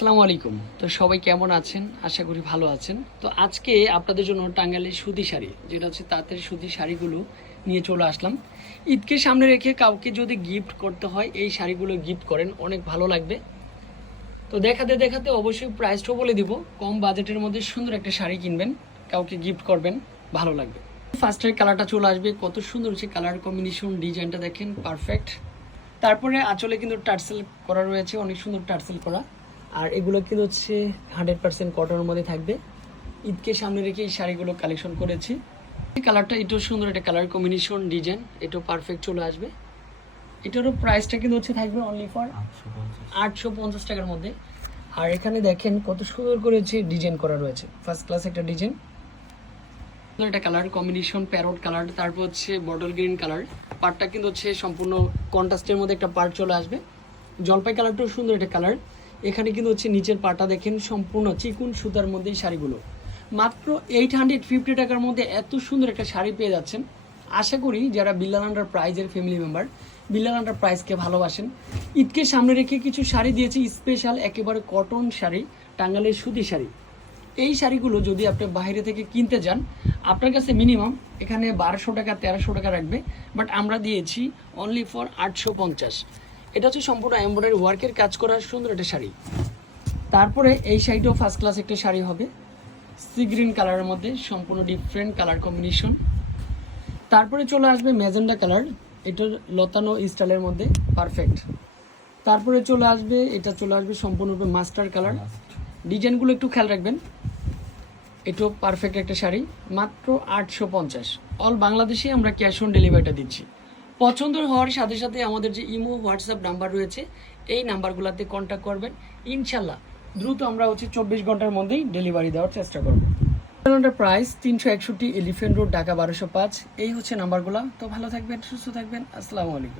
আসসালামু আলাইকুম। তো সবাই কেমন আছেন? আশা করি ভালো আছেন। তো আজকে আপনাদের জন্য টাঙ্গাইলের সুতি শাড়ি, যেটা হচ্ছে তাঁতের সুতি শাড়িগুলো নিয়ে চলে আসলাম। ঈদকে সামনে রেখে কাউকে যদি গিফট করতে হয়, এই শাড়িগুলো গিফট করেন, অনেক ভালো লাগবে। তো দেখাতে দেখাতে অবশ্যই প্রাইসটাও বলে দিব। কম বাজেটের মধ্যে সুন্দর একটা শাড়ি কিনবেন, কাউকে গিফট করবেন, ভালো লাগবে। ফার্স্টের কালারটা চলে আসবে, কত সুন্দর হচ্ছে কালার কম্বিনেশন ডিজাইনটা দেখেন পারফেক্ট তারপরে আঁচলে কিন্তু টার্সেল করা রয়েছে, অনেক সুন্দর টার্সেল করা। আর এগুলো কিন্তু হচ্ছে হান্ড্রেড পার্সেন্ট কটনের মধ্যে থাকবে। ঈদকে সামনে রেখে এই শাড়িগুলো কালেকশন করেছি। এই কালারটা এটাও সুন্দর একটা কালার কম্বিনেশন ডিজাইন এটাও পারফেক্ট চলে আসবে। এটারও প্রাইসটা কিন্তু হচ্ছে থাকবে অনলি ফর আটশো পঞ্চাশ। টাকার মধ্যে। আর এখানে দেখেন কত সুন্দর করে হচ্ছে ডিজাইন করা রয়েছে। ফার্স্ট ক্লাস একটা ডিজাইন একটা কালার কম্বিনেশন প্যারোট কালার তারপর হচ্ছে বটল গ্রিন কালার পার্টটা কিন্তু হচ্ছে সম্পূর্ণ কন্ট্রাস্টের মধ্যে একটা পার্ট চলে আসবে। জলপাই কালারটাও সুন্দর একটা কালার এখানে কিন্তু হচ্ছে নিচের পাটা দেখেন, সম্পূর্ণ চিকুন সুতার মধ্যেই শাড়িগুলো। মাত্র এইট হান্ড্রেড ফিফটি টাকার মধ্যে এত সুন্দর একটা শাড়ি পেয়ে যাচ্ছেন। আশা করি যারা বিল্লাল আন্ডার প্রাইজের ফ্যামিলি মেম্বার বিল্লাল আন্ডার প্রাইজকে ভালোবাসেন, ঈদকে সামনে রেখে কিছু শাড়ি দিয়েছি স্পেশাল একেবারে কটন শাড়ি, টাঙ্গালের সুতি শাড়ি। এই শাড়িগুলো যদি আপনি বাইরে থেকে কিনতে যান, আপনার কাছে মিনিমাম এখানে বারোশো টাকা, তেরোশো টাকা রাখবে বাট আমরা দিয়েছি অনলি ফর আটশো পঞ্চাশ এটা হচ্ছে সম্পূর্ণ এমব্রয়ডারি ওয়ার্কের কাজ করা সুন্দর একটা শাড়ি। তারপরে এই শাড়িটাও ফার্স্ট ক্লাস একটা শাড়ি হবে। সি গ্রিন কালারের মধ্যে, সম্পূর্ণ ডিফারেন্ট কালার কম্বিনেশন তারপরে চলে আসবে ম্যাজেন্ডা কালার এটা লতানো স্টাইলের মধ্যে পারফেক্ট তারপরে চলে আসবে, এটা চলে আসবে সম্পূর্ণরূপে মাস্টার কালার ডিজাইনগুলো একটু খেয়াল রাখবেন। এটাও পারফেক্ট একটা শাড়ি, মাত্র আটশো পঞ্চাশ। অল বাংলাদেশে আমরা ক্যাশ অন ডেলিভারিটা দিচ্ছি। পছন্দ হওয়ার সাথে সাথে আমাদের যে ইমো, হোয়াটসঅ্যাপ নাম্বার রয়েছে, এই নাম্বারগুলোতে কন্ট্যাক্ট করবেন। ইনশাল্লাহ দ্রুত আমরা হচ্ছে চব্বিশ ঘণ্টার মধ্যেই ডেলিভারি দেওয়ার চেষ্টা করব। প্রাইস তিনশো একষট্টি এলিফেন্ট রোড ঢাকা বারোশো পাঁচ। এই হচ্ছে নাম্বারগুলো। তো ভালো থাকবেন, সুস্থ থাকবেন। আসসালামু আলাইকুম।